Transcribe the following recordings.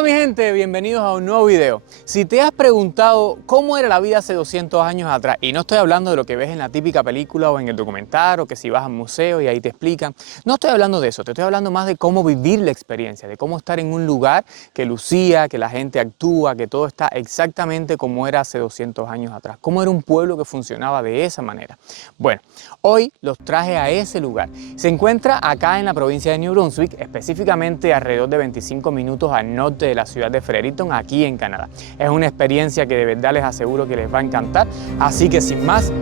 Hola mi gente, bienvenidos a un nuevo video. Si te has preguntado cómo era la vida hace 200 años atrás, y no estoy hablando de lo que ves en la típica película o en el documental, o que si vas al museo y ahí te explican, no estoy hablando de eso, te estoy hablando más de cómo vivir la experiencia, de cómo estar en un lugar que lucía, que la gente actúa, que todo está exactamente como era hace 200 años atrás, cómo era un pueblo que funcionaba de esa manera. Bueno, hoy los traje a ese lugar. Se encuentra acá en la provincia de New Brunswick, específicamente alrededor de 25 minutos al norte de la ciudad de Fredericton, aquí en Canadá. Es una experiencia que de verdad les aseguro que les va a encantar, así que sin más,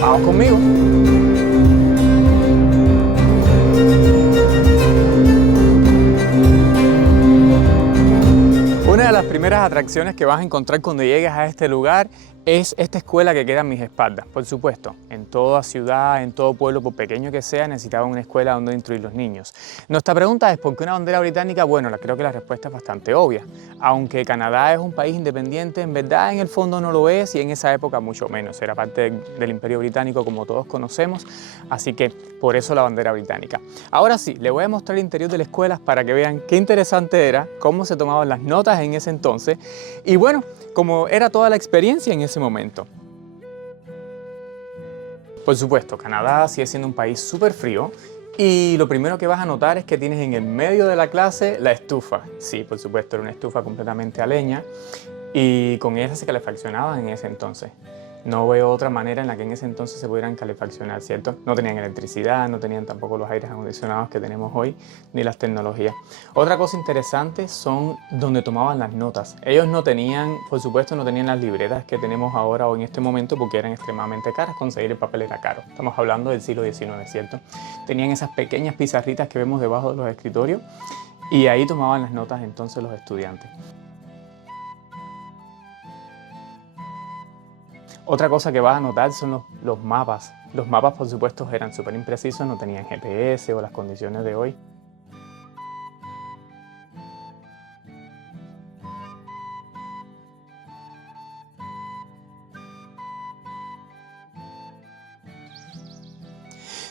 vamos conmigo. Una de las primeras atracciones que vas a encontrar cuando llegues a este lugar es esta escuela que queda a mis espaldas. Por supuesto, en toda ciudad, en todo pueblo, por pequeño que sea, necesitaban una escuela donde instruir los niños. Nuestra pregunta es ¿por qué una bandera británica? Bueno, creo que la respuesta es bastante obvia. Aunque Canadá es un país independiente, en verdad en el fondo no lo es y en esa época mucho menos. Era parte del Imperio Británico como todos conocemos, así que por eso la bandera británica. Ahora sí, les voy a mostrar el interior de la escuela para que vean qué interesante era, cómo se tomaban las notas en ese entonces y bueno, cómo era toda la experiencia en ese momento. Por supuesto, Canadá sigue siendo un país súper frío y lo primero que vas a notar es que tienes en el medio de la clase la estufa. Sí, por supuesto, era una estufa completamente a leña y con esa se calefaccionaban en ese entonces. No veo otra manera en la que en ese entonces se pudieran calefaccionar, ¿cierto? No tenían electricidad, no tenían tampoco los aires acondicionados que tenemos hoy, ni las tecnologías. Otra cosa interesante son donde tomaban las notas. Ellos no tenían, por supuesto, no tenían las libretas que tenemos ahora o en este momento porque eran extremadamente caras, conseguir el papel era caro. Estamos hablando del siglo XIX, ¿cierto? Tenían esas pequeñas pizarritas que vemos debajo de los escritorios y ahí tomaban las notas entonces los estudiantes. Otra cosa que vas a notar son los mapas. Los mapas, por supuesto, eran súper imprecisos, no tenían GPS o las condiciones de hoy.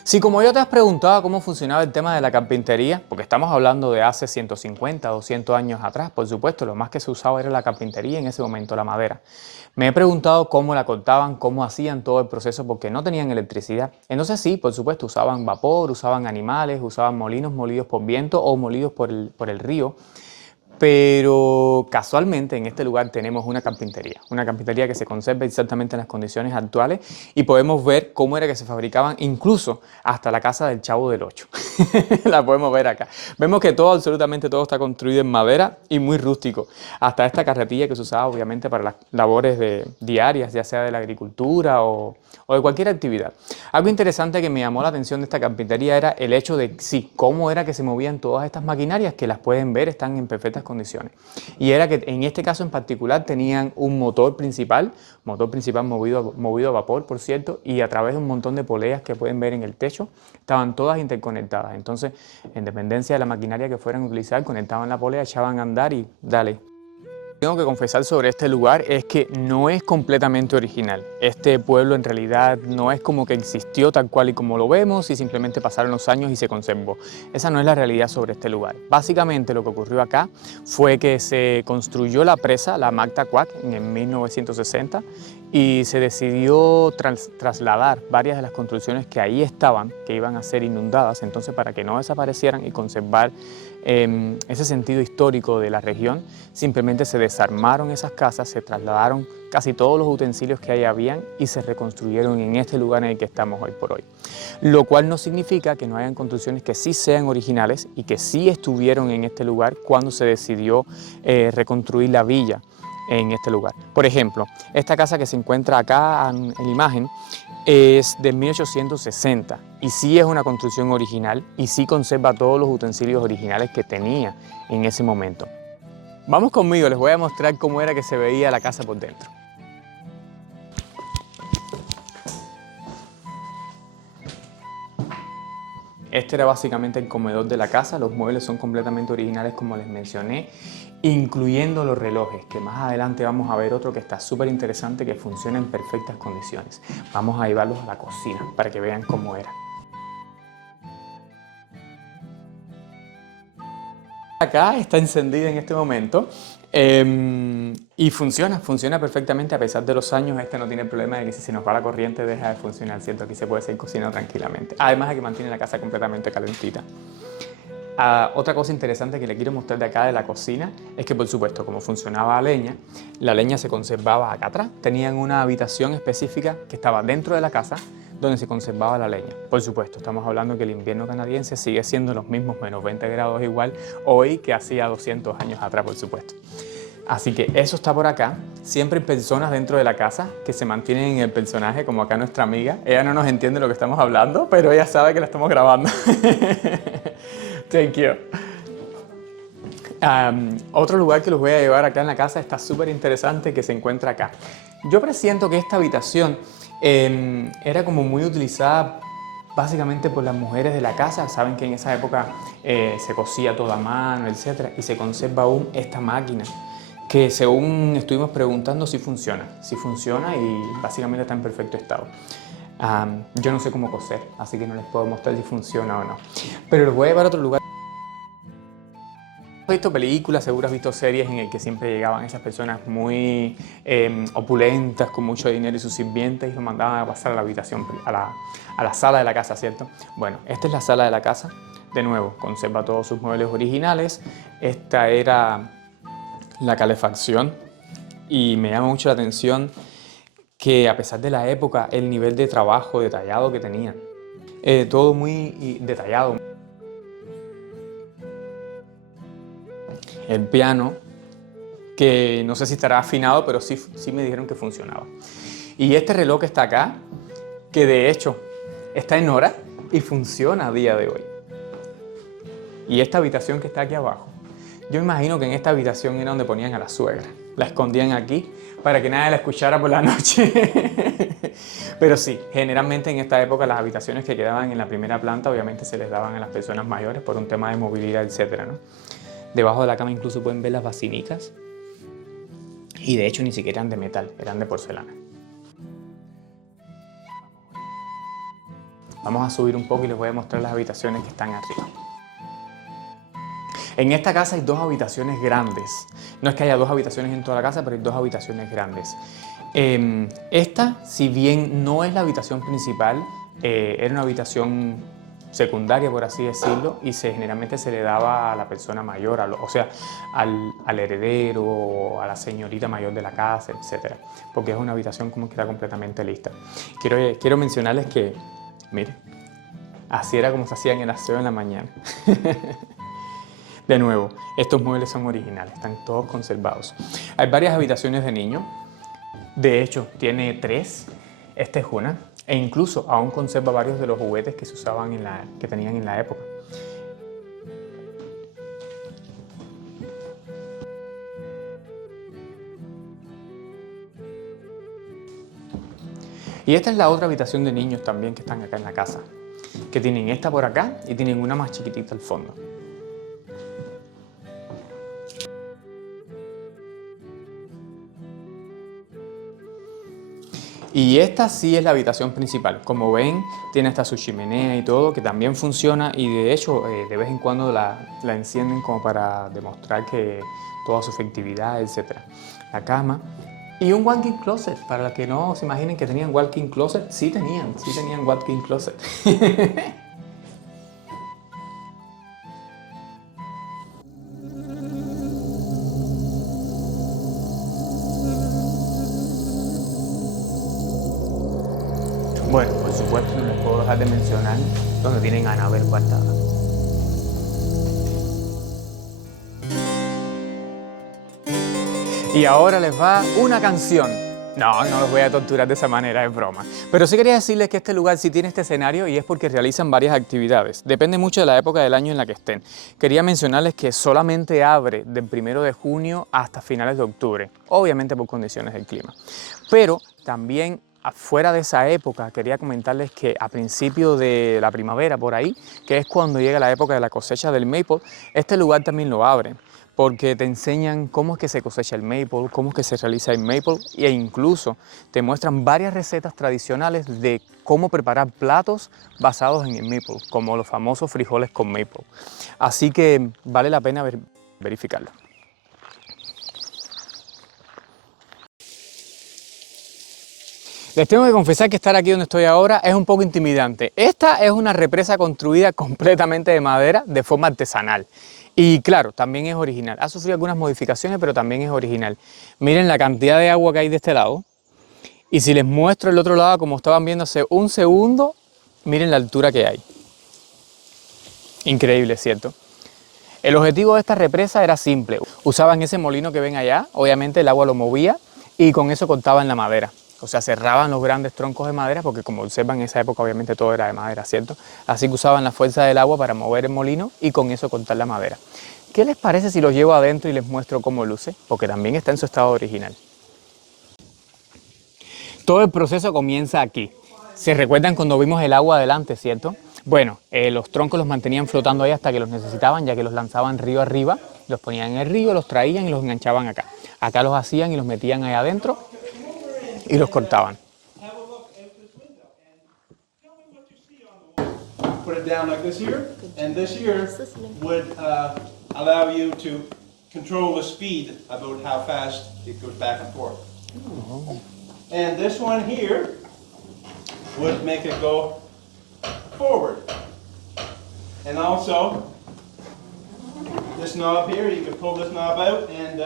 Si como yo te has preguntado cómo funcionaba el tema de la carpintería, porque estamos hablando de hace 150, 200 años atrás, por supuesto, lo más que se usaba era la carpintería, en ese momento la madera. Me he preguntado cómo la cortaban, cómo hacían todo el proceso, porque no tenían electricidad. Entonces sí, por supuesto, usaban vapor, usaban animales, usaban molinos molidos por viento o molidos por el río. Pero casualmente en este lugar tenemos una carpintería que se conserva exactamente en las condiciones actuales y podemos ver cómo era que se fabricaban incluso hasta la casa del Chavo del Ocho. La podemos ver acá. Vemos que todo, absolutamente todo está construido en madera y muy rústico. Hasta esta carretilla que se usaba obviamente para las labores diarias, ya sea de la agricultura o de cualquier actividad. Algo interesante que me llamó la atención de esta carpintería era el hecho de, sí, cómo era que se movían todas estas maquinarias que las pueden ver, están en perfectas condiciones. Y era que en este caso en particular tenían un motor principal movido a vapor, por cierto, y a través de un montón de poleas que pueden ver en el techo, estaban todas interconectadas. Entonces, en dependencia de la maquinaria que fueran a utilizar, conectaban la polea, echaban a andar y dale. Tengo que confesar sobre este lugar es que no es completamente original. Este pueblo en realidad no es como que existió tal cual y como lo vemos y simplemente pasaron los años y se conservó. Esa no es la realidad sobre este lugar. Básicamente lo que ocurrió acá fue que se construyó la presa, la Mactaquac, en 1960 y se decidió trasladar varias de las construcciones que ahí estaban, que iban a ser inundadas, entonces para que no desaparecieran y conservar ese sentido histórico de la región, simplemente se desarmaron esas casas, se trasladaron casi todos los utensilios que ahí habían y se reconstruyeron en este lugar en el que estamos hoy por hoy. Lo cual no significa que no hayan construcciones que sí sean originales y que sí estuvieron en este lugar cuando se decidió reconstruir la villa en este lugar. Por ejemplo, esta casa que se encuentra acá en la imagen es de 1860 y sí es una construcción original y sí conserva todos los utensilios originales que tenía en ese momento. Vamos conmigo, les voy a mostrar cómo era que se veía la casa por dentro. Este era básicamente el comedor de la casa, los muebles son completamente originales como les mencioné, incluyendo los relojes, que más adelante vamos a ver otro que está súper interesante que funciona en perfectas condiciones. Vamos a llevarlos a la cocina para que vean cómo era. Acá está encendida en este momento y funciona perfectamente a pesar de los años. Este no tiene problema de que si se nos va la corriente deja de funcionar, ¿cierto? Aquí se puede seguir cocinando tranquilamente. Además de que mantiene la casa completamente calentita. Otra cosa interesante que le quiero mostrar de acá de la cocina es que, por supuesto, como funcionaba la leña se conservaba acá atrás. Tenían una habitación específica que estaba dentro de la casa donde se conservaba la leña. Por supuesto, estamos hablando que el invierno canadiense sigue siendo los mismos menos 20 grados igual hoy que hacía 200 años atrás, por supuesto. Así que eso está por acá. Siempre hay personas dentro de la casa que se mantienen en el personaje, como acá nuestra amiga. Ella no nos entiende lo que estamos hablando, pero ella sabe que la estamos grabando. Thank you. Otro lugar que los voy a llevar acá en la casa está súper interesante que se encuentra acá. Yo presiento que esta habitación era como muy utilizada básicamente por las mujeres de la casa. Saben que en esa época se cosía todo a mano, etc. Y se conserva aún esta máquina que, según estuvimos preguntando, sí funciona y básicamente está en perfecto estado. Yo no sé cómo coser, así que no les puedo mostrar si funciona o no. Pero los voy a llevar a otro lugar. Has visto películas, seguro has visto series en el que siempre llegaban esas personas muy opulentas, con mucho dinero y sus sirvientes y los mandaban a pasar a la habitación, a la sala de la casa, ¿cierto? Bueno, esta es la sala de la casa. De nuevo, conserva todos sus muebles originales. Esta era la calefacción y me llama mucho la atención que, a pesar de la época, el nivel de trabajo detallado que tenían. Todo muy detallado. El piano, que no sé si estará afinado, pero sí me dijeron que funcionaba. Y este reloj que está acá, que de hecho está en hora y funciona a día de hoy. Y esta habitación que está aquí abajo, yo imagino que en esta habitación era donde ponían a la suegra. La escondían aquí para que nadie la escuchara por la noche. Pero sí, generalmente en esta época las habitaciones que quedaban en la primera planta obviamente se les daban a las personas mayores por un tema de movilidad, etcétera, ¿no? Debajo de la cama incluso pueden ver las basinicas y de hecho ni siquiera eran de metal, eran de porcelana. Vamos a subir un poco y les voy a mostrar las habitaciones que están arriba. En esta casa hay dos habitaciones grandes. No es que haya dos habitaciones en toda la casa, pero hay dos habitaciones grandes. Esta, si bien no es la habitación principal, era una habitación secundaria, por así decirlo, y generalmente se le daba a la persona mayor, o sea, al heredero o a la señorita mayor de la casa, etc. Porque es una habitación como que está completamente lista. Quiero mencionarles que, miren, así era como se hacía en el aseo en la mañana. De nuevo, estos muebles son originales, están todos conservados. Hay varias habitaciones de niños, de hecho tiene 3, esta es una, e incluso aún conserva varios de los juguetes que se usaban que tenían en la época. Y esta es la otra habitación de niños también que están acá en la casa, que tienen esta por acá y tienen una más chiquitita al fondo. Y esta sí es la habitación principal. Como ven, tiene hasta su chimenea y todo, que también funciona y de hecho de vez en cuando la encienden como para demostrar que toda su efectividad, etc. La cama y un walk-in closet. Para los que no se imaginen que tenían walk-in closet, sí tenían walk-in closet. Bueno, por supuesto no les puedo dejar de mencionar donde tienen a Anabel guardada. Y ahora les va una canción. No los voy a torturar de esa manera, es broma. Pero sí quería decirles que este lugar sí tiene este escenario y es porque realizan varias actividades. Depende mucho de la época del año en la que estén. Quería mencionarles que solamente abre del 1 de junio hasta finales de octubre, obviamente por condiciones del clima. Pero también afuera de esa época, quería comentarles que a principio de la primavera, por ahí, que es cuando llega la época de la cosecha del maple, este lugar también lo abren. porque te enseñan cómo es que se cosecha el maple, cómo es que se realiza el maple e incluso te muestran varias recetas tradicionales de cómo preparar platos basados en el maple, como los famosos frijoles con maple. Así que vale la pena verificarlo. Les tengo que confesar que estar aquí donde estoy ahora es un poco intimidante. Esta es una represa construida completamente de madera de forma artesanal. Y claro, también es original. Ha sufrido algunas modificaciones, pero también es original. Miren la cantidad de agua que hay de este lado. Y si les muestro el otro lado, como estaban viendo hace un segundo, miren la altura que hay. Increíble, ¿cierto? El objetivo de esta represa era simple. Usaban ese molino que ven allá, obviamente el agua lo movía y con eso cortaban la madera. O sea, cerraban los grandes troncos de madera, porque como observan en esa época obviamente todo era de madera, ¿cierto? Así que usaban la fuerza del agua para mover el molino y con eso cortar la madera. ¿Qué les parece si los llevo adentro y les muestro cómo luce? Porque también está en su estado original. Todo el proceso comienza aquí. ¿Se recuerdan cuando vimos el agua adelante, cierto? Bueno, los troncos los mantenían flotando ahí hasta que los necesitaban, ya que los lanzaban río arriba, los ponían en el río, los traían y los enganchaban acá. Acá los hacían y los metían ahí adentro y los cortaban. Put it down like this here, and this here would allow you to control the speed about how fast it goes back and forth. And this one here would make it go forward. And also, this knob here, you can pull this knob out and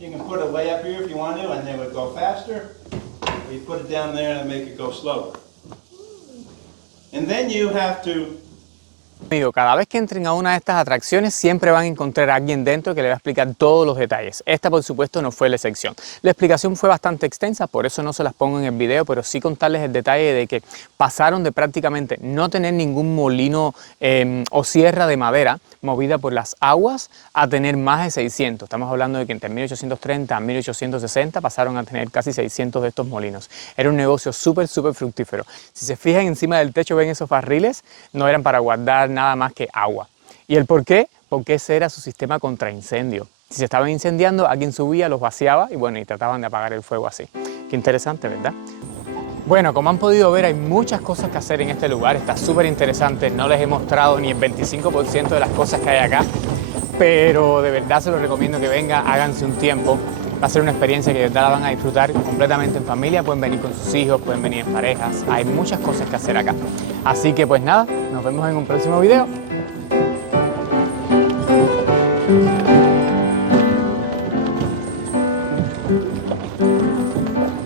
you can put it way up here if you want to, and they would go faster. Or you put it down there and make it go slower. And then you have to Cada vez que entren a una de estas atracciones siempre van a encontrar a alguien dentro que le va a explicar todos los detalles. Esta por supuesto no fue la excepción. La explicación fue bastante extensa, por eso no se las pongo en el video, pero sí contarles el detalle de que pasaron de prácticamente no tener ningún molino o sierra de madera movida por las aguas a tener más de 600. Estamos hablando de que entre 1830 a 1860 pasaron a tener casi 600 de estos molinos. Era un negocio súper fructífero. Si se fijan encima del techo ven esos barriles, no eran para guardar nada más que agua. ¿Y el por qué? Porque ese era su sistema contra incendio. Si se estaban incendiando, alguien subía, los vaciaba y bueno, y trataban de apagar el fuego así. Qué interesante, ¿verdad? Bueno, como han podido ver, hay muchas cosas que hacer en este lugar. Está súper interesante. No les he mostrado ni el 25% de las cosas que hay acá, pero de verdad se los recomiendo que vengan, háganse un tiempo. Va a ser una experiencia que de verdad la van a disfrutar completamente en familia. Pueden venir con sus hijos, pueden venir en parejas. Hay muchas cosas que hacer acá. Así que pues nada, nos vemos en un próximo video.